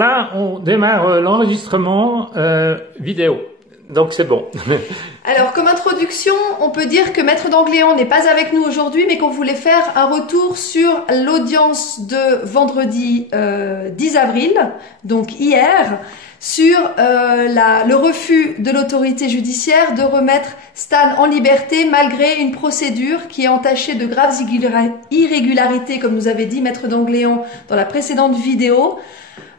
là, on démarre l'enregistrement vidéo. Donc c'est bon. Alors, comme introduction, on peut dire que Maître d'Angléon n'est pas avec nous aujourd'hui, mais qu'on voulait faire un retour sur l'audience de vendredi 10 avril, donc hier, sur le refus de l'autorité judiciaire de remettre Stan en liberté malgré une procédure qui est entachée de graves irrégularités, comme nous avait dit Maître d'Angléon dans la précédente vidéo.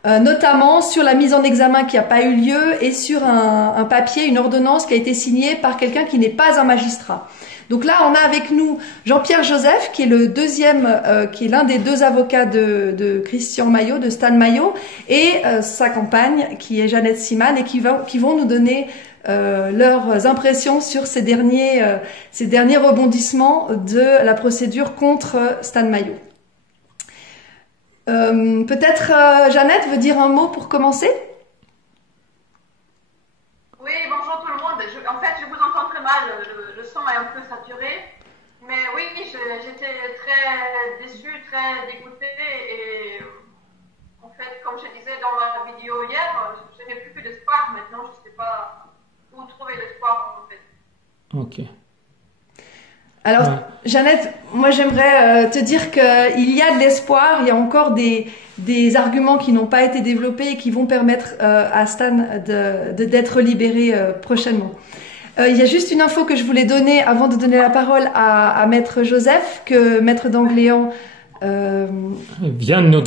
Notamment sur la mise en examen qui n'a pas eu lieu et sur un papier, une ordonnance qui a été signée par quelqu'un qui n'est pas un magistrat. Donc là, on a avec nous Jean-Pierre Joseph, qui est le deuxième, qui est l'un des deux avocats de Christian Maillot, de Stan Maillot, et sa compagne, qui est Jeannette Siman, et qui vont nous donner leurs impressions sur ces derniers rebondissements de la procédure contre Stan Maillot. Peut-être Jeannette veut dire un mot pour commencer? Oui, bonjour tout le monde. En fait, je vous entends très mal, le son est un peu saturé. Mais oui, j'étais très déçue, très dégoûtée. Et en fait, comme je disais dans ma vidéo hier, je n'ai plus d'espoir. Maintenant, je ne sais pas où trouver l'espoir en fait. Ok. Alors, Jeannette, moi j'aimerais te dire qu'il y a de l'espoir, il y a encore des arguments qui n'ont pas été développés et qui vont permettre à Stan d'être libéré prochainement. Il y a juste une info que je voulais donner avant de donner la parole à Maître Joseph, que Maître d'Angléon vient de nous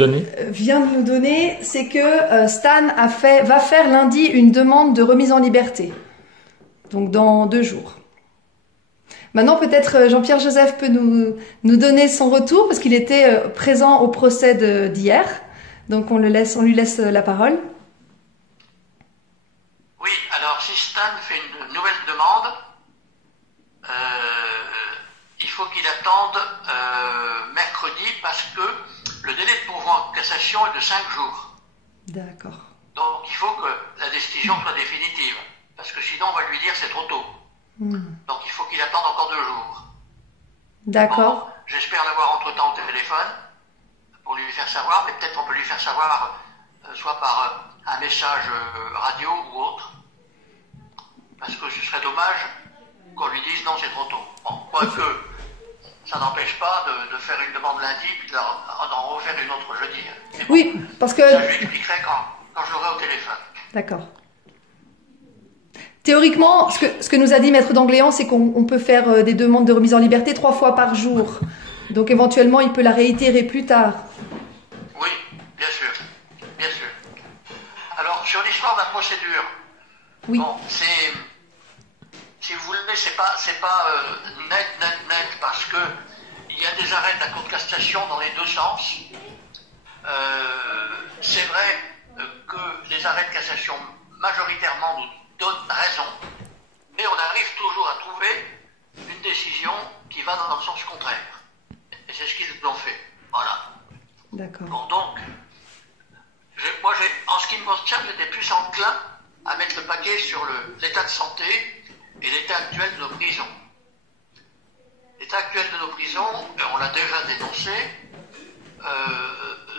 donner. C'est que Stan va faire lundi une demande de remise en liberté, donc dans 2 jours. Maintenant, peut-être Jean-Pierre Joseph peut nous donner son retour, parce qu'il était présent au procès d'hier. Donc on lui laisse la parole. Oui, alors si Stan fait une nouvelle demande, il faut qu'il attende mercredi, parce que le délai de pourvoi en cassation est de 5 jours. D'accord. Donc il faut que la décision soit définitive, parce que sinon on va lui dire c'est trop tôt. Donc il faut qu'il attende encore 2 jours. D'accord. Bon, j'espère l'avoir entre-temps au téléphone pour lui faire savoir, mais peut-être on peut lui faire savoir soit par un message radio ou autre, parce que ce serait dommage qu'on lui dise non, c'est trop tôt. Bon, quoique ça n'empêche pas de faire une demande lundi puis d'en refaire une autre jeudi. Bon, oui, parce que... Ça, je lui expliquerai quand je l'aurai au téléphone. D'accord. Théoriquement, ce que nous a dit Maître d'Angléon, c'est qu'on peut faire des demandes de remise en liberté 3 fois par jour. Donc éventuellement, il peut la réitérer plus tard. Oui, bien sûr. Bien sûr. Alors, sur l'histoire de la procédure, oui. Bon, si vous voulez, c'est pas net, parce que il y a des arrêts de la Cour de cassation dans les 2 sens. C'est vrai que les arrêts de cassation majoritairement nous donnent raison, mais on arrive toujours à trouver une décision qui va dans le sens contraire. Et c'est ce qu'ils ont fait. Voilà. D'accord. Bon, donc, en ce qui me concerne, j'étais plus enclin à mettre le paquet sur l'état de santé et l'état actuel de nos prisons. L'état actuel de nos prisons, on l'a déjà dénoncé,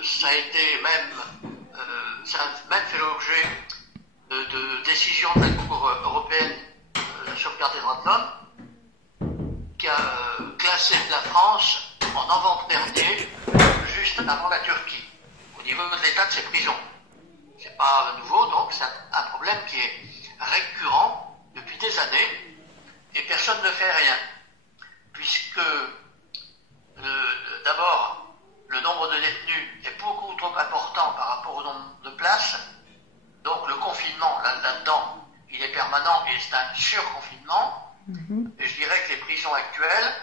ça a été ça a même fait l'objet de décisions de la Cour européenne de la sauvegarde des droits de l'homme, qui a classé la France en avant-dernier, juste avant la Turquie, au niveau de l'état de ses prisons. C'est pas nouveau, donc c'est un problème qui est récurrent depuis des années, et personne ne fait rien, puisque d'abord, le nombre de détenus est beaucoup trop important par rapport au nombre de places. Donc le confinement, là-dedans, il est permanent et c'est un surconfinement. Et je dirais que les prisons actuelles,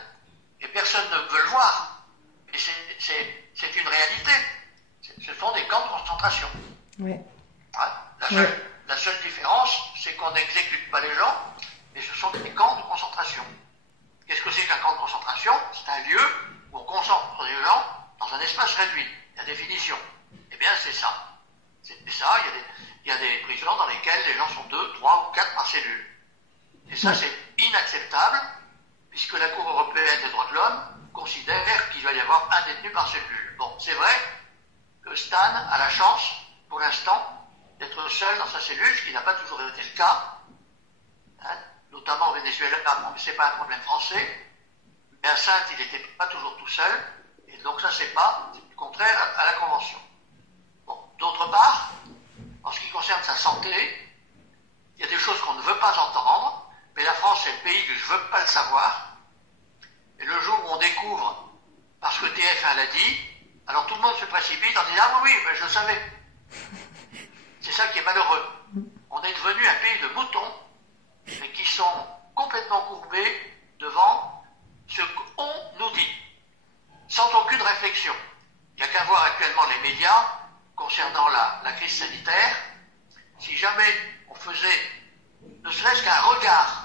et personne ne veut le voir, et c'est une réalité. Ce sont des camps de concentration. Oui. Ouais. La seule différence, c'est qu'on n'exécute pas les gens, mais ce sont des camps de concentration. Qu'est-ce que c'est qu'un camp de concentration? C'est un lieu où on concentre les gens dans un espace réduit. La définition. Eh bien, c'est ça. C'est ça, il y a des prisons dans lesquelles les gens sont 2, 3 ou 4 par cellule. Et ça, c'est inacceptable, puisque la Cour européenne des droits de l'homme considère qu'il va y avoir un détenu par cellule. Bon, c'est vrai que Stan a la chance, pour l'instant, d'être seul dans sa cellule, ce qui n'a pas toujours été le cas, hein, notamment au Venezuela, mais ce n'est pas un problème français, mais à Sainte, il n'était pas toujours tout seul, et donc ça, c'est contraire à la Convention. Bon, d'autre part, en ce qui concerne sa santé, il y a des choses qu'on ne veut pas entendre, mais la France est le pays que je ne veux pas le savoir, et le jour où on découvre, parce que TF1 l'a dit, alors tout le monde se précipite en disant « Ah oui, mais je le savais ». C'est ça qui est malheureux. On est devenu un pays de moutons, mais qui sont complètement courbés devant ce qu'on nous dit, sans aucune réflexion. Il n'y a qu'à voir actuellement les médias concernant la crise sanitaire. Si jamais on faisait ne serait-ce qu'un regard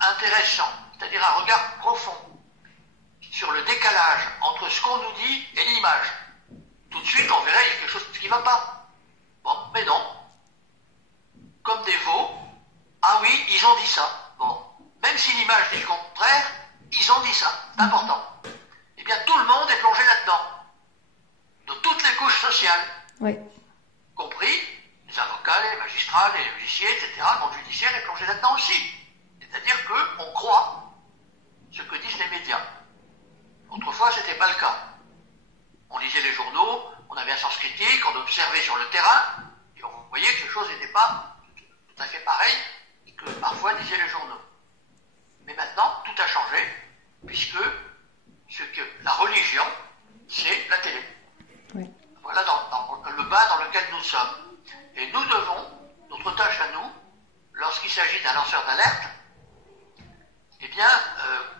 intéressant, c'est-à-dire un regard profond, sur le décalage entre ce qu'on nous dit et l'image, tout de suite on verrait qu'il y a quelque chose qui ne va pas. Bon, mais non. Comme des veaux, ah oui, ils ont dit ça. Bon, même si l'image dit le contraire, ils ont dit ça. C'est important. Eh bien, tout le monde est plongé là-dedans. De toutes les couches sociales. Oui. Compris les avocats, les magistrats, les huissiers, etc. Le monde judiciaire est plongé là-dedans aussi. C'est-à-dire qu'on croit ce que disent les médias. Autrefois, ce n'était pas le cas. On lisait les journaux, on avait un sens critique, on observait sur le terrain, et on voyait que les choses n'étaient pas tout à fait pareilles que parfois disaient les journaux. Mais maintenant, tout a changé, puisque la religion, c'est la télé. Oui. Voilà dans le bas dans lequel nous sommes. Et nous devons, notre tâche à nous, lorsqu'il s'agit d'un lanceur d'alerte, eh bien,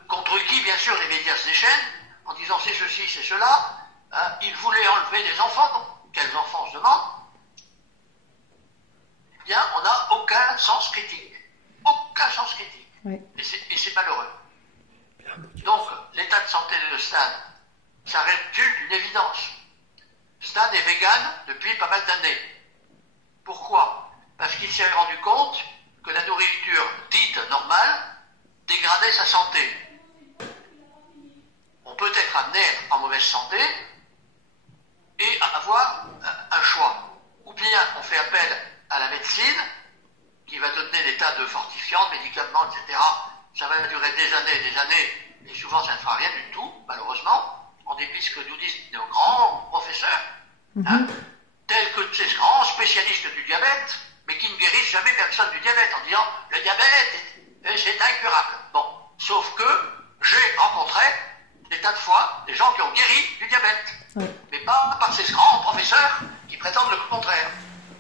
contre qui, bien sûr, les médias se déchaînent, en disant c'est ceci, c'est cela, hein, ils voulaient enlever des enfants, quels enfants on se demande, eh bien, on n'a aucun sens critique. Aucun sens critique. Oui. Et c'est malheureux. Donc, l'état de santé de Stan, ça résulte d'une évidence. Stan est vegan depuis pas mal d'années. Pourquoi? Parce qu'il s'est rendu compte que la nourriture dite normale dégradait sa santé. On peut être amené à être en mauvaise santé et avoir un choix. Ou bien on fait appel à la médecine qui va donner des tas de fortifiants, de médicaments, etc. Ça va durer des années, et souvent ça ne fera rien du tout, malheureusement, en dépit de ce que nous disent nos grands professeurs, hein, tels que ces grands spécialistes du diabète, mais qui ne guérissent jamais personne du diabète, en disant le diabète, c'est incurable. Bon, sauf que j'ai rencontré des tas de fois des gens qui ont guéri du diabète, mais pas par ces grands professeurs qui prétendent le contraire.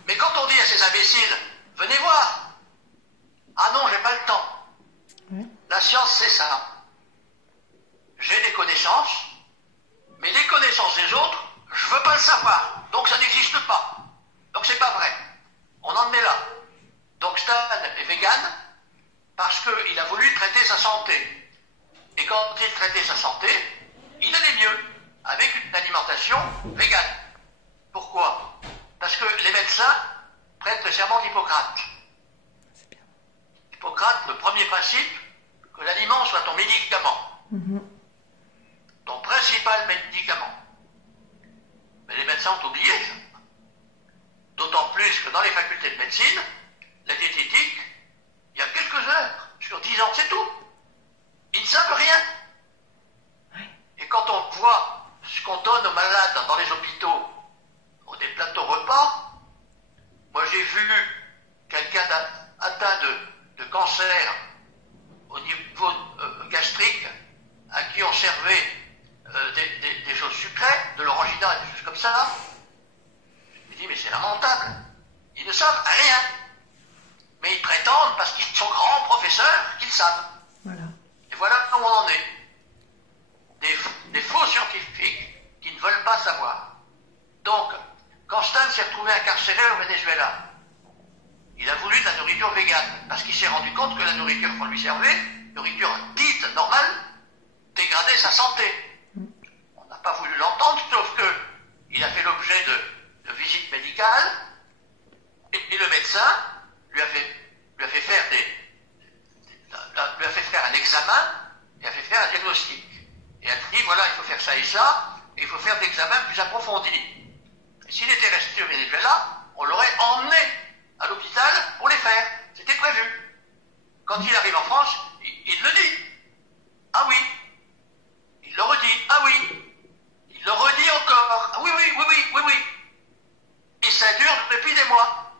Mais quand on dit à ces imbéciles, venez voir, ah non, j'ai pas le temps. La science, c'est ça. J'ai des connaissances, mais les connaissances des autres, je veux pas le savoir. Donc ça n'existe pas. Donc c'est pas vrai. On en est là. Donc Stan est vegan parce qu'il a voulu traiter sa santé. Et quand il traitait sa santé, il allait mieux avec une alimentation végane. Pourquoi? Parce que les médecins prêtent le serment d'Hippocrate. Hippocrate, le premier principe, que l'aliment soit ton médicament. Ton principal médicament. Mais les médecins ont oublié ça. D'autant plus que dans les facultés de médecine, la diététique, il y a quelques heures, sur 10 ans, c'est tout. Ils ne savent rien. Et quand on voit ce qu'on donne aux malades dans les hôpitaux, des plateaux repas, moi j'ai vu quelqu'un atteint de cancer au niveau gastrique, à qui on servait des choses sucrées, de l'orangina et des choses comme ça. Je dis mais c'est lamentable. Ils ne savent rien. Mais ils prétendent, parce qu'ils sont grands professeurs, qu'ils savent. Voilà. Et voilà où on en est. Des faux scientifiques qui ne veulent pas savoir. Donc, quand Stan s'est retrouvé incarcéré au Venezuela, il a voulu de la nourriture végane, parce qu'il s'est rendu compte que la nourriture qu'on lui servait, nourriture dite normale, dégradait sa santé. On n'a pas voulu l'entendre, sauf que il a fait l'objet de visites médicales, et le médecin lui a fait faire un examen, et a fait faire un diagnostic. Et a dit, voilà, il faut faire ça, et il faut faire des examens plus approfondis. Et s'il était resté au Venezuela, on l'aurait emmené à l'hôpital pour les faire. C'était prévu. Quand il arrive en France, il le dit. Ah oui. Il le redit. Ah oui. Il le redit encore. Ah oui, oui, oui, oui, oui, oui. Et ça dure depuis des mois.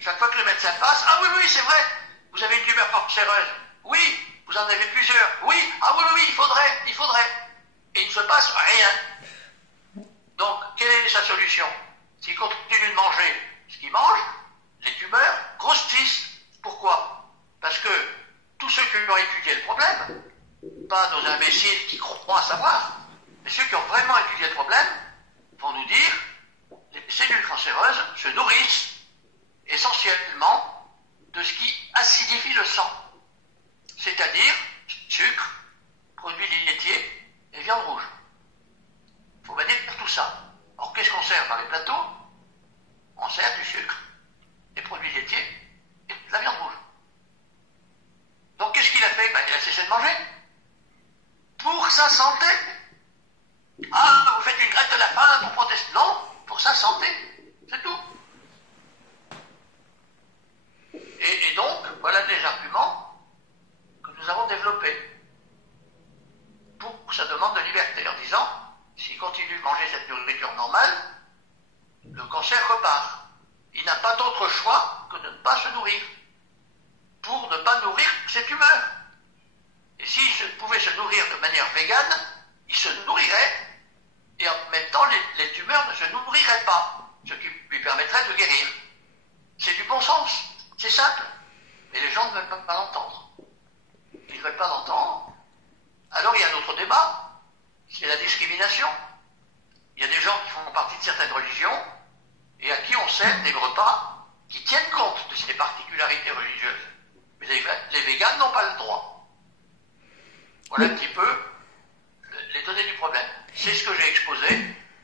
Chaque fois que le médecin passe, ah oui, oui, c'est vrai. Vous avez une tumeur cancéreuse. Oui. Vous en avez plusieurs. Oui. Ah oui, oui, oui, il faudrait. Et il ne se passe rien. Donc, quelle est sa solution? S'il continue de manger ce qu'il mange, les tumeurs grossissent. Pourquoi? Parce que tous ceux qui ont étudié le problème, pas nos imbéciles qui croient savoir, mais ceux qui ont vraiment étudié le problème, vont nous dire les cellules cancéreuses se nourrissent essentiellement de ce qui acidifie le sang, c'est-à-dire sucre, produits laitiers et viande rouge. Il faut bannir tout ça. Alors qu'est-ce qu'on sert dans les plateaux? On sert du sucre, des produits laitiers et de la viande rouge. Donc qu'est-ce qu'il a fait? Il a cessé de manger. Pour sa santé. Ah, vous faites une grève de la faim pour protester. Non, pour sa santé. C'est tout. Et donc, voilà des arguments que nous avons développés pour sa demande de liberté, en disant, s'il continue de manger cette nourriture normale, le cancer repart. Il n'a pas d'autre choix que de ne pas se nourrir, pour ne pas nourrir ses tumeurs. Et s'il pouvait se nourrir de manière végane, il se nourrirait, et en même temps, les tumeurs ne se nourriraient pas, ce qui lui permettrait de guérir. C'est du bon sens, c'est simple. Mais les gens ne veulent pas l'entendre. Ils ne veulent pas l'entendre. Alors il y a un autre débat, c'est la discrimination. Il y a des gens qui font partie de certaines religions, et à qui on sert des repas qui tiennent compte de ces particularités religieuses. Mais les véganes n'ont pas le droit. Voilà un petit peu les données du problème. C'est ce que j'ai exposé,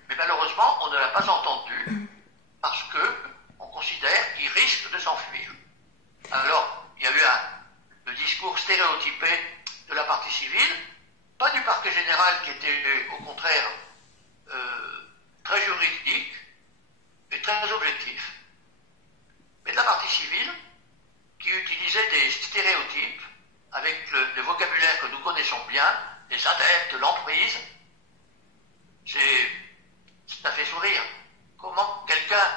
mais malheureusement, on ne l'a pas entendu parce qu'on considère qu'il risque de s'enfuir. Alors, il y a eu le discours stéréotypé de la partie civile, pas du parquet général qui était au contraire très juridique et très objectif, mais de la partie civile qui utilisait des stéréotypes avec le vocabulaire que nous connaissons bien, les adeptes de l'emprise. Ça fait sourire. Comment quelqu'un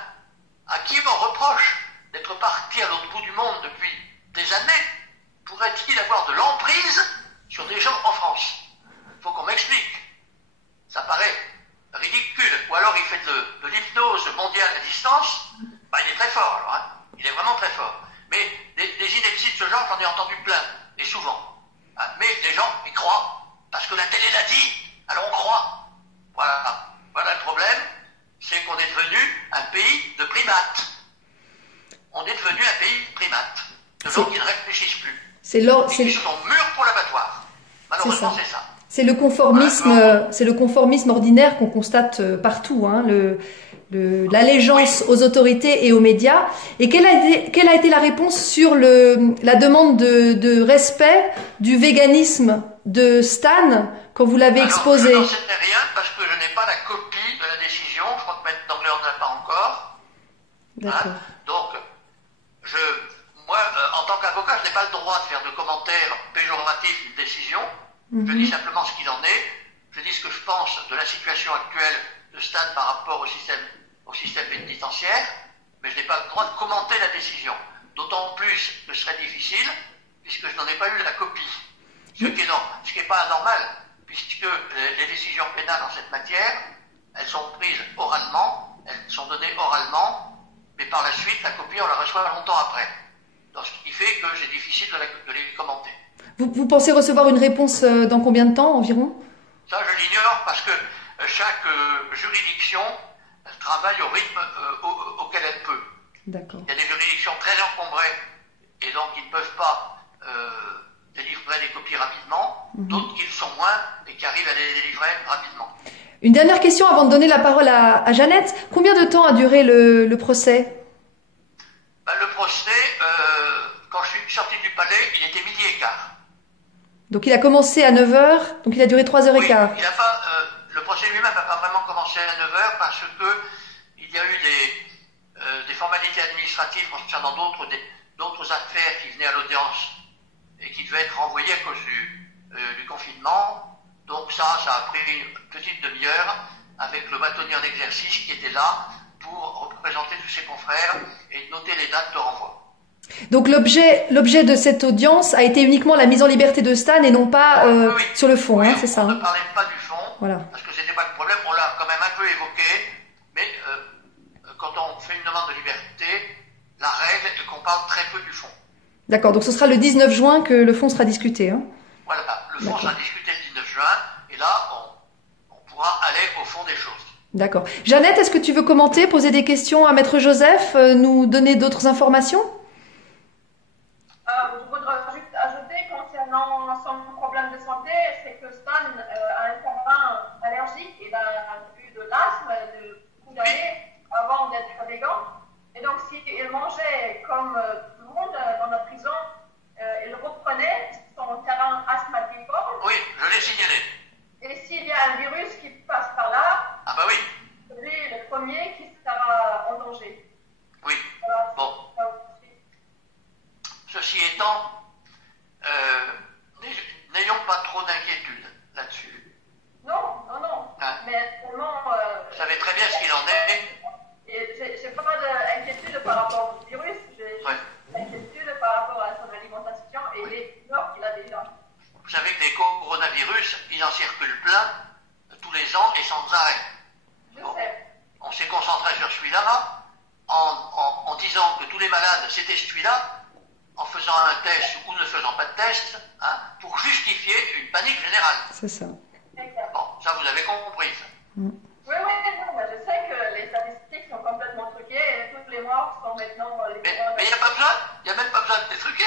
à qui on reproche d'être parti à l'autre bout du monde depuis des années pourrait-il avoir de l'emprise sur des gens en France? Il faut qu'on m'explique. Ça paraît ridicule. Ou alors il fait de l'hypnose mondiale à distance. Il est très fort alors. Hein. Il est vraiment très fort. Mais des inepties de ce genre, j'en ai entendu plein, et souvent. Mais les gens y croient, parce que la télé l'a dit, alors on croit. Voilà le problème, c'est qu'on est devenu un pays de primates. On est devenu un pays de primates, de gens qui ne réfléchissent plus. Qui sont mûrs pour l'abattoir. Malheureusement, c'est ça. C'est le conformisme, c'est le conformisme ordinaire qu'on constate partout, hein, l'allégeance aux autorités et aux médias. Et quelle a été la réponse sur la demande de respect du véganisme de Stan quand vous l'avez exposé? Je n'en sais rien parce que je n'ai pas la copie de la décision. Je crois que M. Danglé n'en a pas encore. D'accord. Donc, moi, en tant qu'avocat, je n'ai pas le droit de faire de commentaires péjoratifs d'une décision. Je dis simplement ce qu'il en est. Je dis ce que je pense de la situation actuelle de Stan par rapport au système pénitentiaire, mais je n'ai pas le droit de commenter la décision. D'autant plus que ce serait difficile, puisque je n'en ai pas eu la copie. Ce qui n'est pas anormal, puisque les décisions pénales en cette matière, elles sont prises oralement, elles sont données oralement, mais par la suite, la copie, on la reçoit longtemps après. Donc, ce qui fait que c'est difficile de les commenter. Vous pensez recevoir une réponse dans combien de temps environ? Ça, je l'ignore parce que chaque juridiction travaille au rythme auquel elle peut. D'accord. Il y a des juridictions très encombrées et donc ils ne peuvent pas délivrer des copies rapidement, d'autres qui le sont moins et qui arrivent à les délivrer rapidement. Une dernière question avant de donner la parole à Jeannette. Combien de temps a duré le procès? Le procès, quand je suis sorti du palais, il était 12h15. Donc il a commencé à 9h, donc il a duré 3h15. Oui, le procès lui-même n'a pas vraiment commencé à 9h parce que il y a eu des formalités administratives concernant d'autres affaires qui venaient à l'audience et qui devaient être renvoyées à cause du confinement. Donc ça a pris une petite demi-heure avec le bâtonnier en exercice qui était là pour représenter tous ses confrères et noter les dates de renvoi. Donc l'objet de cette audience a été uniquement la mise en liberté de Stan et non pas oui. sur le fond, oui, c'est ça. On ne parlait pas du fond, voilà. Parce que c'était pas le problème, on l'a quand même un peu évoqué, mais quand on fait une demande de liberté, la règle est qu'on parle très peu du fond. D'accord, donc ce sera le 19 juin que le fond sera discuté. Hein. Voilà, le fond sera discuté le 19 juin, et là, on pourra aller au fond des choses. D'accord. Jeannette, est-ce que tu veux commenter, poser des questions à Maître Joseph, nous donner d'autres informations? Je voudrais juste ajouter concernant son problème de santé, c'est que Stan a un terrain allergique, il a eu de l'asthme de beaucoup d'années avant d'être végan. Et donc s'il mangeait comme tout le monde dans la prison, il reprenait son terrain asthmatiforme. Oui, je l'ai signalé. Et s'il y a un virus qui passe par là, ah bah oui. c'est lui le premier qui sera en danger. Oui, voilà, bon. Ceci étant, n'ayons pas trop d'inquiétude là-dessus. Non. Hein? Mais vraiment... vous savez très bien ce qu'il en est. J'ai pas d'inquiétude par rapport au virus, j'ai d'inquiétude par rapport à son alimentation et les morts qu'il a déjà. Vous savez que les coronavirus, ils en circulent plein tous les ans et sans arrêt. Je sais. On s'est concentré sur celui-là en disant que tous les malades, c'était celui-là, en faisant un test ou ne faisant pas de test, hein, pour justifier une panique générale. C'est ça. Bon, ça vous avez compris. Ça. Oui, non, mais je sais que les statistiques sont complètement truquées et tous les morts sont maintenant... Mais il n'y a pas besoin, il n'y a même pas besoin de les truquer.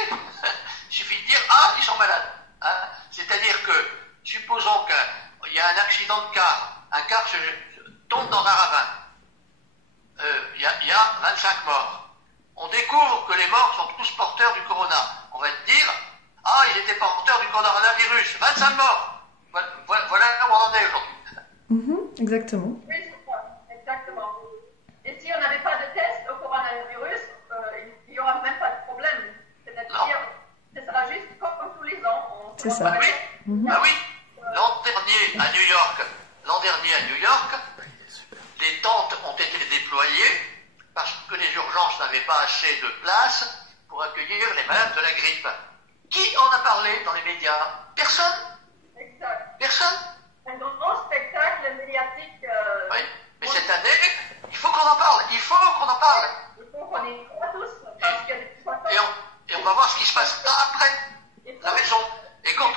Il suffit de dire, ils sont malades. Hein. C'est-à-dire que, supposons qu'il y a un accident de car, un car tombe dans un ravin, il y a 25 morts. On découvre que les morts sont tous porteurs du corona. On va te dire, ils étaient porteurs du coronavirus, 25 morts. Voilà où on en est aujourd'hui. Exactement. Oui, c'est ça, exactement. Et si on n'avait pas de test au coronavirus, il n'y aura même pas de problème. C'est-à-dire, ce sera juste comme tous les ans. C'est ça. Oui. L'an dernier à New York, les tentes ont été déployées parce que les urgences n'avaient pas assez de place pour accueillir les malades de la grippe. Qui en a parlé dans les médias? Personne. Exact. Personne. Un grand spectacle médiatique. Oui, mais cette année, il faut qu'on en parle. Il faut qu'on en parle. Il faut qu'on y croit tous. Parce que et on va voir ce qui se passe après. La raison. Et quand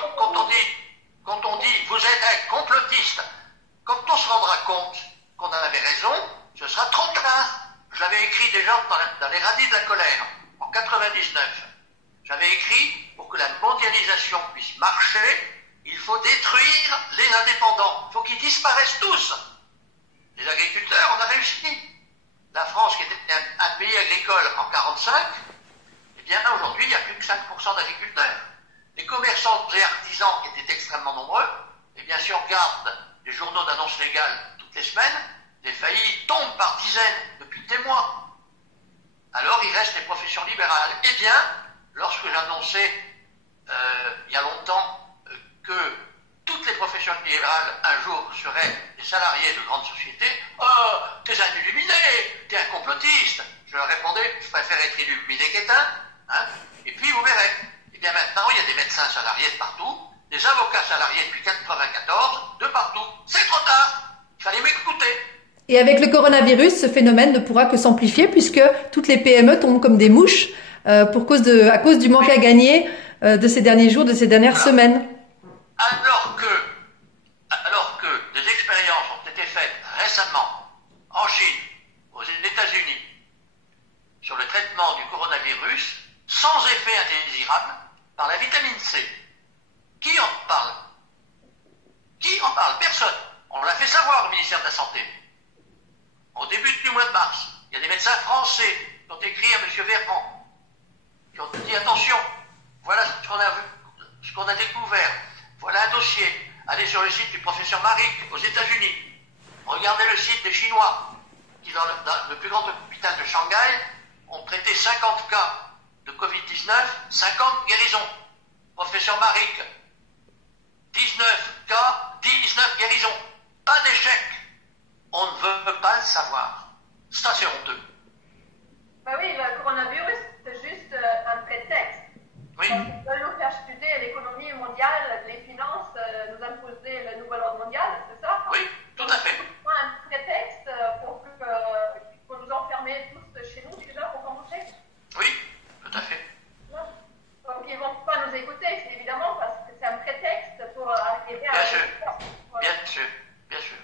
on dit vous êtes un complotiste, quand on se rendra compte qu'on avait raison, ce sera trop tard. Je l'avais écrit déjà dans les radis de la colère, en 99. J'avais écrit, pour que la mondialisation puisse marcher, il faut détruire les indépendants. Il faut qu'ils disparaissent tous. Les agriculteurs, on a réussi. La France, qui était un pays agricole en 1945, eh bien aujourd'hui, il n'y a plus que 5% d'agriculteurs. Les commerçants et artisans, qui étaient extrêmement nombreux, et bien si on regarde les journaux d'annonces légales toutes les semaines, les faillites tombent par dizaines depuis des mois. Alors il reste les professions libérales. Eh bien, lorsque j'annonçais il y a longtemps que toutes les professions libérales un jour seraient des salariés de grandes sociétés, t'es un illuminé, t'es un complotiste. Je leur répondais, je préfère être illuminé qu'éteint, hein, et puis vous verrez. Eh bien maintenant, il y a des médecins salariés de partout, des avocats salariés depuis 1994, de partout. C'est trop tard, il fallait m'écouter. Et avec le coronavirus, ce phénomène ne pourra que s'amplifier puisque toutes les PME tombent comme des mouches à cause du manque à gagner de ces derniers jours, de ces dernières semaines. Alors que des expériences ont été faites récemment en Chine, aux États-Unis, sur le traitement du coronavirus, sans effet indésirable, par la vitamine C. Qui en parle? Qui en parle? Personne. On l'a fait savoir au ministère de la Santé. Au début du mois de mars, il y a des médecins français qui ont écrit à M. Véran, qui ont dit attention, voilà ce qu'on a vu, ce qu'on a découvert, voilà un dossier, allez sur le site du professeur Maric aux États-Unis, regardez le site des Chinois, qui dans le plus grand hôpital de Shanghai ont traité 50 cas de Covid-19, 50 guérisons. Professeur Maric, 19 cas, 19 guérisons. Pas d'échec. On ne veut pas le savoir. Ça, c'est honteux. Bah oui, le coronavirus, c'est juste un prétexte. Oui. Ils veulent nous faire chuter l'économie mondiale, les finances, nous imposer le nouvel ordre mondial, c'est ça? Oui, tout à fait. C'est un prétexte pour nous enfermer tous chez nous déjà pour commencer. Oui, tout à fait. Donc ils ne vont pas nous écouter, évidemment, parce que c'est un prétexte pour arriver à... Bien sûr, bien sûr, bien sûr.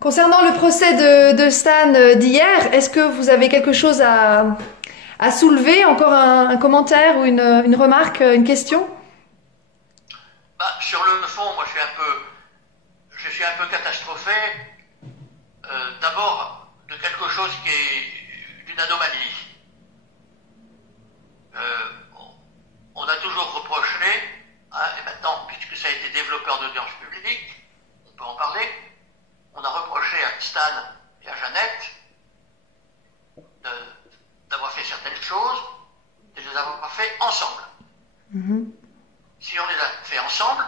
Concernant le procès de Stan d'hier, est-ce que vous avez quelque chose à soulever, encore un commentaire ou une remarque, une question? Bah, sur le fond, moi je suis un peu catastrophé. D'abord de quelque chose qui est d'une anomalie. On a toujours reproché, hein, et maintenant, puisque ça a été développé en audience publique, on peut en parler, on a reproché à Stan et à Jeannette d'avoir fait certaines choses et de les avoir fait ensemble. Mm-hmm. Si on les a fait ensemble,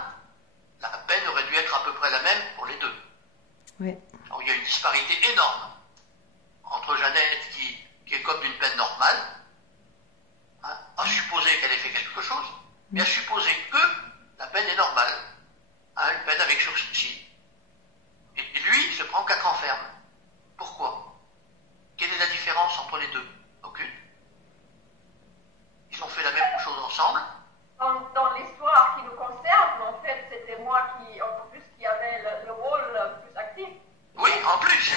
la peine aurait dû être à peu près la même pour les deux. Oui. Alors, il y a une disparité énorme entre Jeannette qui est comme d'une peine normale, hein, à supposer qu'elle ait fait quelque chose, mais à supposer que la peine est normale, hein, une peine avec sursis. Et lui, il se prend 4 ans ferme. Pourquoi? Quelle est la différence entre les deux? Aucune. Ils ont fait la même chose ensemble. Dans l'histoire qui nous concerne, en fait, c'était moi qui avait le rôle plus actif. Oui, en plus.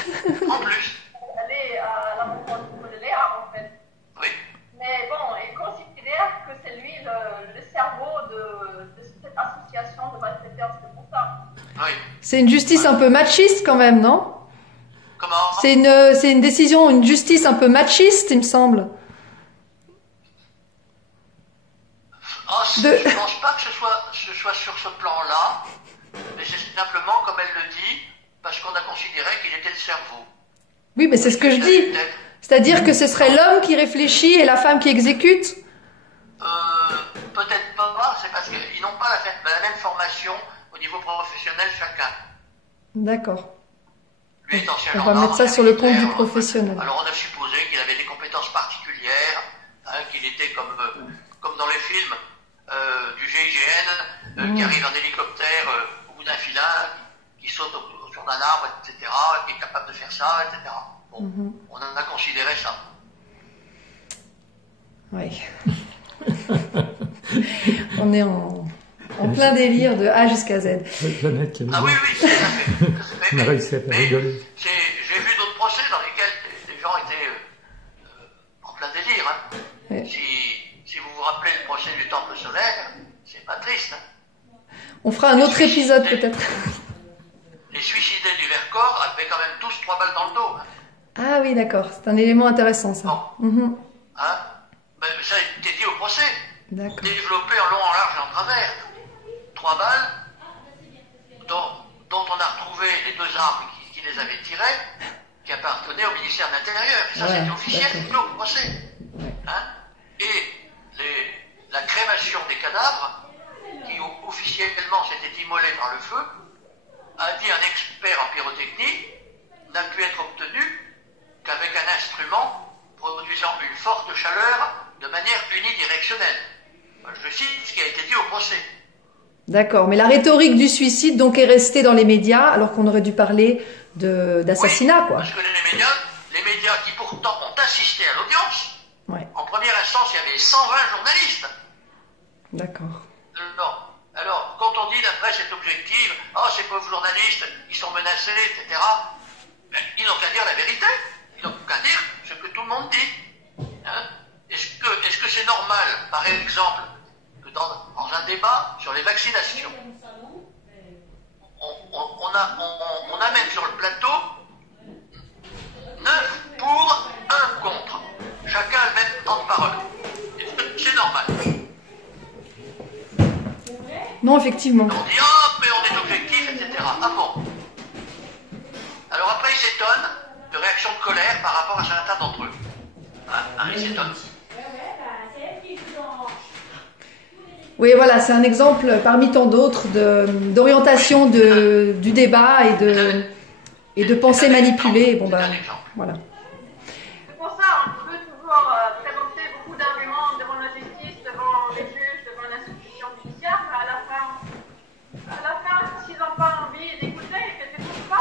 En plus. Aller à la rencontre de Léa, en fait. Oui. Mais bon, il considère que c'est lui le cerveau de cette association de malfaiteurs, c'est pour ça. Oui. C'est une justice un peu machiste quand même, non? Comment? C'est une décision, une justice un peu machiste, il me semble. Oh, je ne pense pas que ce soit sur ce plan-là, mais c'est simplement, comme elle le dit, parce qu'on a considéré qu'il était le cerveau. Oui, mais c'est ce que je dis. C'est-à-dire que ce serait l'homme qui réfléchit et la femme qui exécute? Peut-être pas, c'est parce qu'ils n'ont pas la même formation au niveau professionnel chacun. D'accord. Lui est ancien On va gendarme, mettre ça sur le compte du militaire, professionnel. Alors on a supposé qu'il avait des compétences particulières, hein, qu'il était comme dans les films du GIGN, qui arrive en hélicoptère au bout d'un filin, qui saute autour d'un arbre, etc., qui est capable de faire ça, etc. Bon, on en a considéré ça. Oui. On est en plein délire de A jusqu'à Z. Jeannette qui Ah oui, oui, tout à fait. On a réussi à faire rigoler. J'ai vu d'autres procès dans lesquels les gens étaient en plein délire. Hein. Ouais. Si vous vous rappelez le procès du Temple solaire, c'est pas triste. Hein. On fera un autre épisode peut-être. Les suicidés du Vercors avaient quand même tous 3 balles dans le dos. Hein. Ah oui, d'accord. C'est un élément intéressant ça. Bon. Hein, ben, ça a été dit au procès. D'accord. Développé en long, en large et en travers. 3 balles dont on a retrouvé les 2 armes qui les avaient tirées, qui appartenaient au ministère de l'Intérieur. Et ça, Ouais, c'était officiel, d'accord. c'était au procès. Hein, et la crémation des cadavres, qui officiellement s'était immolée par le feu, a dit un expert en pyrotechnie, n'a pu être obtenue qu'avec un instrument produisant une forte chaleur de manière unidirectionnelle. Je cite ce qui a été dit au procès. D'accord, mais la rhétorique du suicide donc est restée dans les médias alors qu'on aurait dû parler d'assassinat, oui, quoi. Parce que les médias qui pourtant ont assisté à l'audience, Ouais. en première instance, il y avait 120 journalistes. D'accord. Alors, quand on dit la presse est objective, ces pauvres journalistes, ils sont menacés, etc., ben, ils n'ont qu'à dire la vérité. Ils n'ont qu'à dire ce que tout le monde dit. Hein? Est-ce que c'est normal, par exemple, que dans un débat sur les vaccinations, on amène sur le plateau 9 pour, 1 contre. Chacun a le même temps de parole. C'est normal. Non, effectivement. On dit, mais on est objectif, etc. Ah bon. Alors après, ils s'étonnent réaction de colère par rapport à certains d'entre eux. Oui, voilà, c'est un exemple parmi tant d'autres d'orientation du débat et de pensée manipulée. Bon, ben, voilà. C'est pour ça on peut toujours présenter beaucoup d'arguments devant la justice, devant les juges, devant l'institution judiciaire, mais à la fin, s'ils n'ont pas envie d'écouter, c'est tout ça.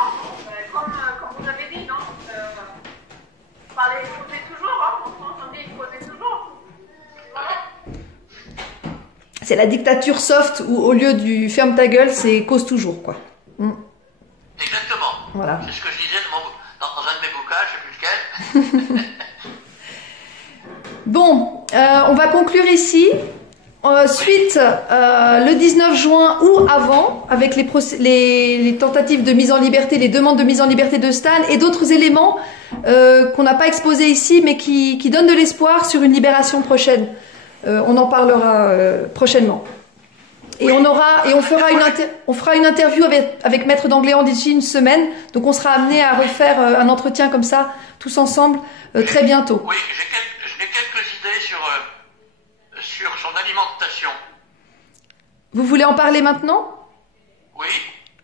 Comme vous avez dit, non parlez, causez toujours, hein, en France on dit causez toujours. Voilà. C'est la dictature soft où au lieu du ferme ta gueule, c'est cause toujours, quoi. Exactement. Voilà. C'est ce que je disais dans un de mes bouquins, je ne sais plus lequel. Bon, on va conclure ici. Suite le 19 juin ou avant, avec les tentatives de mise en liberté, les demandes de mise en liberté de Stan et d'autres éléments qu'on n'a pas exposés ici, mais qui donnent de l'espoir sur une libération prochaine. On en parlera prochainement. Et on fera une interview avec Maître d'Angléan d'ici une semaine. Donc on sera amené à refaire un entretien comme ça, tous ensemble, très bientôt. Oui, j'ai quelques idées sur son alimentation. Vous voulez en parler maintenant? Oui.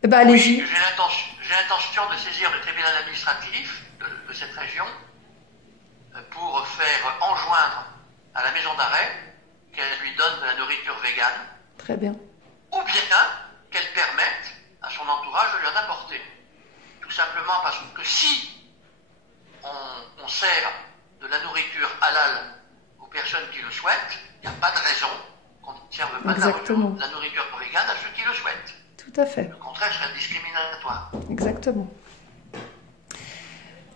Eh ben, allez-y. Oui, j'ai l'intention de saisir le tribunal administratif de cette région pour faire enjoindre à la maison d'arrêt qu'elle lui donne de la nourriture végane. Très bien. Ou bien qu'elle permette à son entourage de lui en apporter. Tout simplement parce que si on sert de la nourriture halal aux personnes qui le souhaitent, il n'y a pas de raison qu'on ne serve pas de la nourriture végane à ceux qui le souhaitent. Tout à fait. Le contraire serait discriminatoire. Exactement.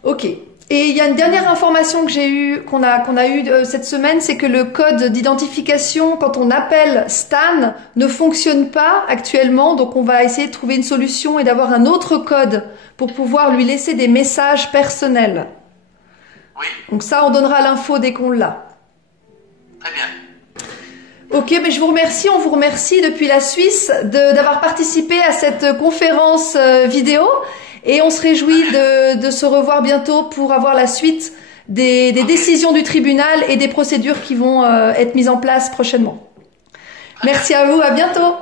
Ok. Et il y a une dernière information que j'ai eue, qu'on a eue cette semaine, c'est que le code d'identification, quand on appelle Stan, ne fonctionne pas actuellement. Donc on va essayer de trouver une solution et d'avoir un autre code pour pouvoir lui laisser des messages personnels. Oui. Donc ça, on donnera l'info dès qu'on l'a. Très bien. Ok, mais je vous remercie, on vous remercie depuis la Suisse d'avoir participé à cette conférence vidéo. Et on se réjouit de se revoir bientôt pour avoir la suite des décisions du tribunal et des procédures qui vont être mises en place prochainement. Merci à vous, à bientôt.